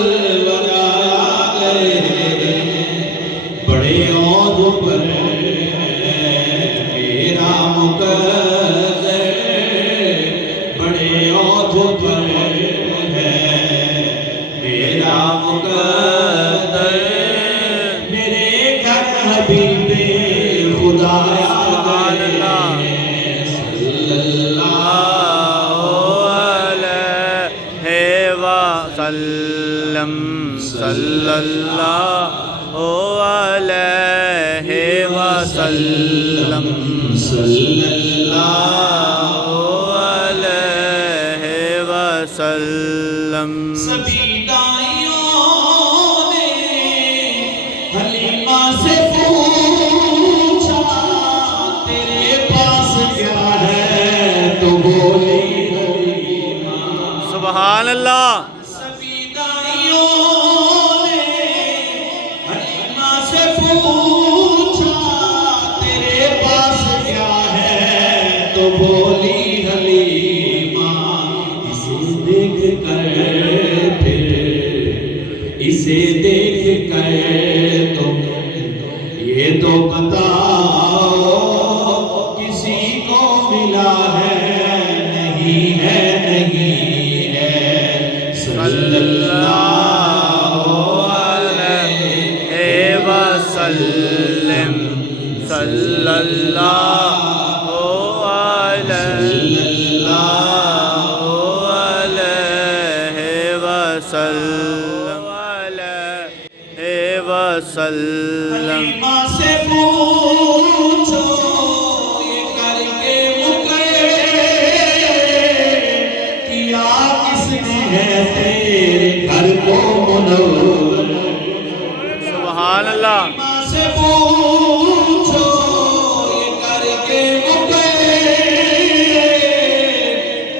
الورا گئے، بڑے عہد پر میرا مقدر، بڑے عہد پر ہے میرا مقدر، میرے گھر حبیب خدا سبحان اللہ صلی اللہ علیہ وسلم، صلی اللہ علیہ وسلم، صلی اللہ علیہ وسلم۔ سبھی دائیوں نے حلیمہ سے پوچھا تیرے پاس کیا ہے، تو بولی حلیمہ۔ سبحان اللہ سبھی دائیوں نے حلیمہ سے پوچھا تیرے پاس کیا ہے، تو بولی حلیمہ اسے دیکھ کر پھر، اسے دیکھ کر تم یہ تو بتاؤ کسی کو ملا ہے نہیں ہے نہیں ہے، صلی اللہ علیہ وسلم، صلی اللہ علیہ وسلم، علیہ وسلم۔ حلیمہ سے پوچھو یہ کر کے مقرر کیا کس نے ہے تیرے گھر کو منور، سبحان اللہ حلیمہ سے پوچھو یہ کر کے مقرر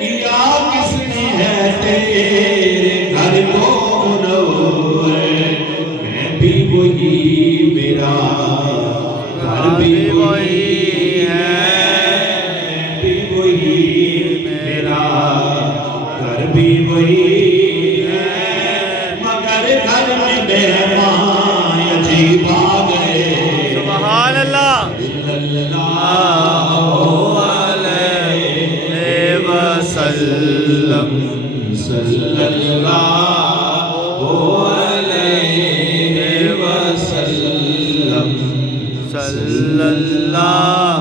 کیا کس نے ہے تیرے گھر کو منور، میں بھی وہی میرا گھر بھی وہی ہے، میں بھی وہی میرا گھر بھی وہی ہے، مگر گھر میں مہمان عجیب آ گئے، سبحان اللہ صلی اللہ علیہ وسلم، صلی اللہ علیہ وسلم، صلی اللہ